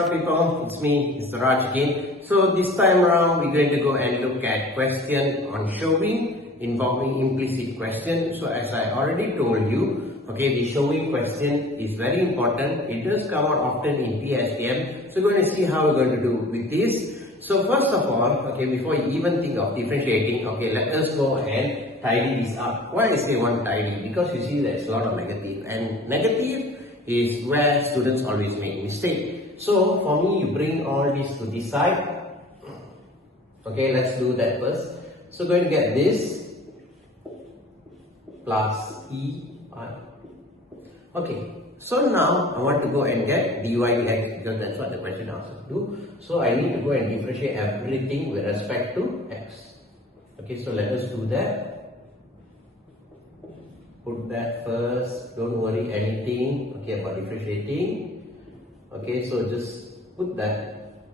Hello people, it's me, Mr. Raj again. So this time around we're going to go and look at question on showing involving implicit question. So as I already told you, okay, the showing question is very important. It does come out often in PSTM. So we're going to see how we're going to do with this. So first of all, okay, before you even think of differentiating, okay, let us go and tidy this up. Why I say one tidy? Because you see there's a lot of negative, and negative is where students always make mistake. So for me, you bring all this to this side. Okay, let's do that first. So going to get this plus EI. Okay, so now I want to go and get dy dx because that's what the question asks us to do. So I need to go and differentiate everything with respect to x. Okay, so let us do that. Put that first, don't worry anything, okay, about differentiating. Okay, so just put that.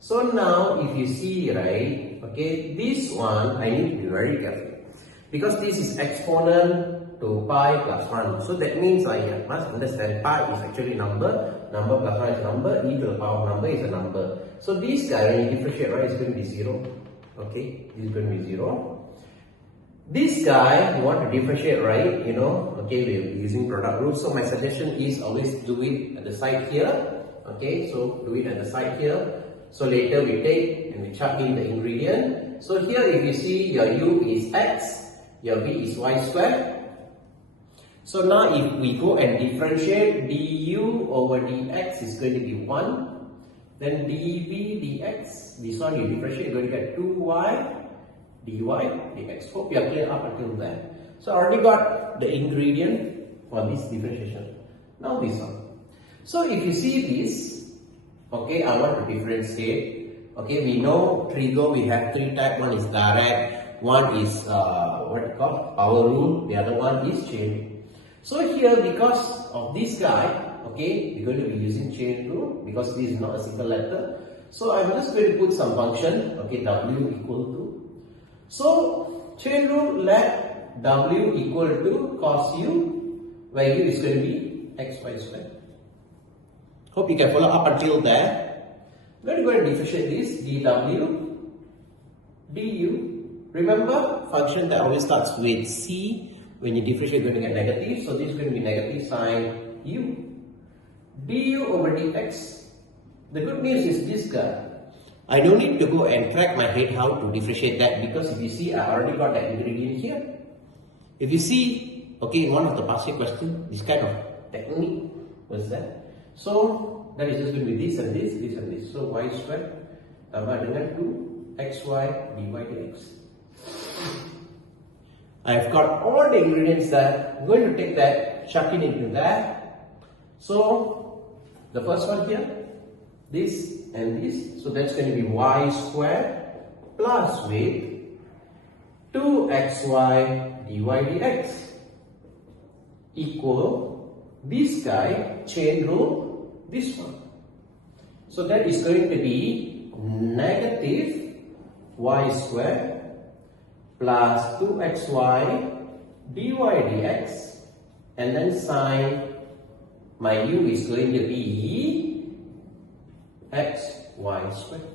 So now if you see, right, okay, this one I need to be very careful because this is exponent to pi plus 1. So that means I must understand pi is actually number plus 1 is number, e to the power of number is a number. So this guy, when you differentiate, right, is going to be 0. Okay, this is going to be 0. This guy, you want to differentiate, right? You know, okay, we're using product rule. So my suggestion is always do it at the side here. Okay, so do it at the side here. So later we take and we chuck in the ingredient. So here if you see your u is x, your v is y squared. So now if we go and differentiate, du over dx is going to be 1. Then dv dx, this one you differentiate, you're going to get 2y dy dx. Hope you are clear up until there. So I already got the ingredient for this differentiation. Now this one. So if you see this, okay, I want to differentiate. Okay, we know trigo, we have three types. One is direct, one is what you call power rule, the other one is chain rule. So here, because of this guy, okay, we're going to be using chain rule because this is not a single letter. So I'm just going to put some function, okay, w equal to. So chain rule, let w equal to cos u, where u is going to be xy squared. Hope you can follow up until there. I'm going to go and differentiate this dw du. Remember, function that always starts with c. When you differentiate, you're going to get negative. So this is going to be negative sine u. Du over dx. The good news is this guy. I don't need to go and crack my head how to differentiate that because if you see, I already got that ingredient here. If you see, okay, in one of the past year questions, this kind of technique was that. So that is just going to be this and this, this and this. So y squared tambah dengan 2xy dy dx. I've got all the ingredients there. I'm going to take that, chuck it into that. So the first one here, this and this, so that's going to be y squared plus with 2xy dy dx equal this guy, chain rule, this one. So that is going to be negative y squared plus 2xy dy dx, and then sine my u is going to be xy squared.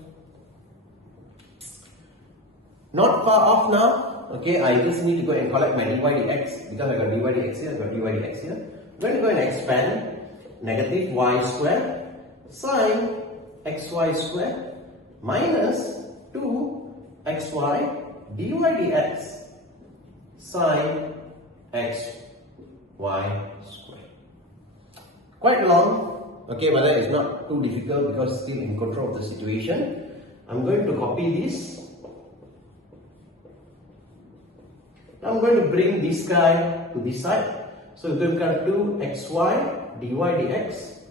Not far off now. Okay, I just need to go and collect my dy dx because I got dy dx here, I got dy dx here. I'm going to go and expand negative y squared sine xy squared minus 2xy dy dx sine xy squared. Quite long. Okay, but that is not too difficult because still in control of the situation. I'm going to copy this. Now I'm going to bring this guy to this side. So we've got 2xy dy dx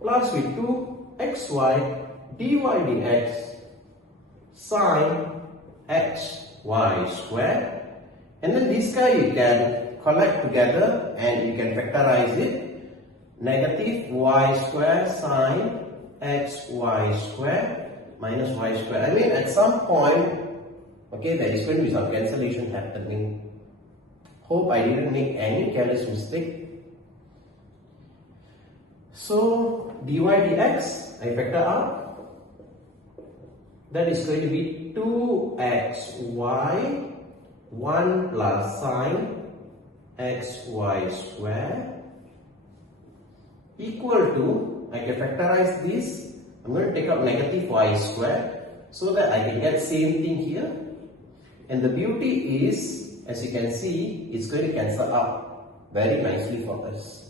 plus with 2xy dy dx sine xy squared. And then this guy you can collect together and you can factorize it. Negative y squared sine xy squared minus y squared. I mean, at some point, okay, there is going to be some cancellation happening. Hope I didn't make any careless mistake. So dy dx, I factor out, that is going to be 2xy 1 plus sine xy square equal to, I can factorize this, I'm going to take out negative y square so that I can get same thing here. And the beauty is, as you can see, it's going to cancel out very nicely for us.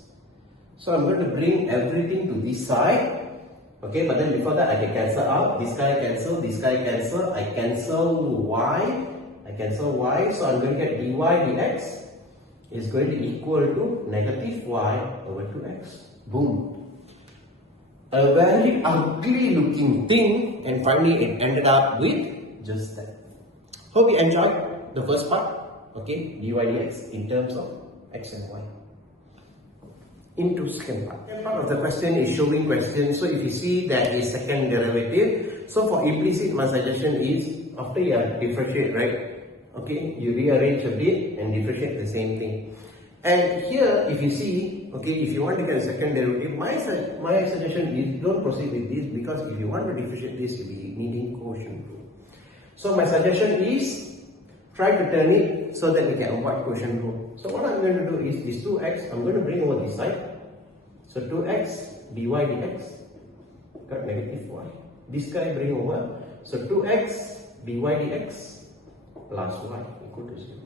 So I'm going to bring everything to this side. Okay, but then before that I can cancel out. This guy cancel, this guy cancel. I cancel y. So I'm going to get dy dx is going to equal to negative y over 2x. Boom. A very ugly looking thing, and finally it ended up with just that. Hope you enjoyed the first part. Okay, dy dx in terms of x and y. Into second part. Second part of the question is showing question. So if you see that is second derivative, so for implicit, my suggestion is after you differentiate, right? Okay, you rearrange a bit and differentiate the same thing. And here, if you see, okay, if you want to get a second derivative, my suggestion is don't proceed with this, because if you want to differentiate this, you'll be needing quotient rule. So my suggestion is try to turn it so that we can avoid quotient rule. So what I'm going to do is this 2x, I'm going to bring over this side. So 2x dy dx, got negative y. This guy bring over. So 2x dy dx plus y equal to 0.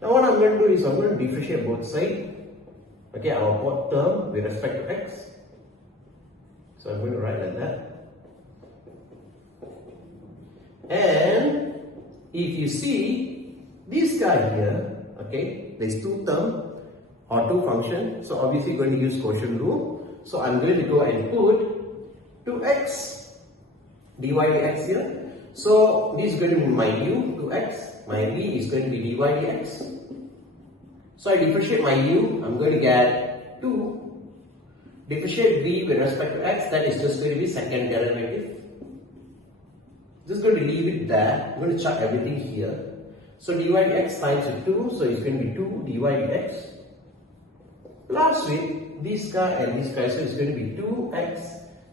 Now what I'm going to do is I'm going to differentiate both sides. Okay, our both term with respect to x. So I'm going to write like that. And if you see this guy here, okay, there's two terms or two functions. So obviously going to use quotient rule. So I'm going to go and put 2x dy dx here. So this is going to be my u, 2x, my v is going to be dy dx. So I differentiate my u, I'm going to get 2. Differentiate v with respect to x, that is just going to be second derivative. Just going to leave it there. I'm going to chuck everything here. So dy dx times with 2, so it's going to be 2 dy dx. Plus with this guy and this guy, so it's going to be 2x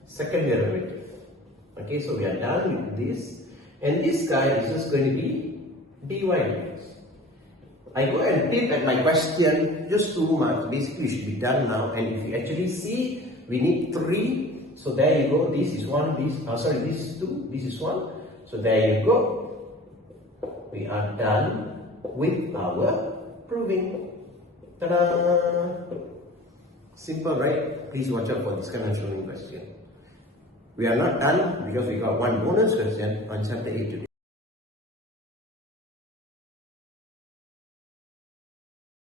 second derivative. Okay, so we are done with this. And this guy is just going to be dy dx. I go and tip at my question, just 2 marks. Basically, it should be done now. And if you actually see, we need 3. So there you go. This is 1. This is 2. This is 1. So there you go. We are done with our proving. Ta-da! Simple, right? Please watch out for this kind of showing question. We are not done because we got one bonus question on chapter 8 today.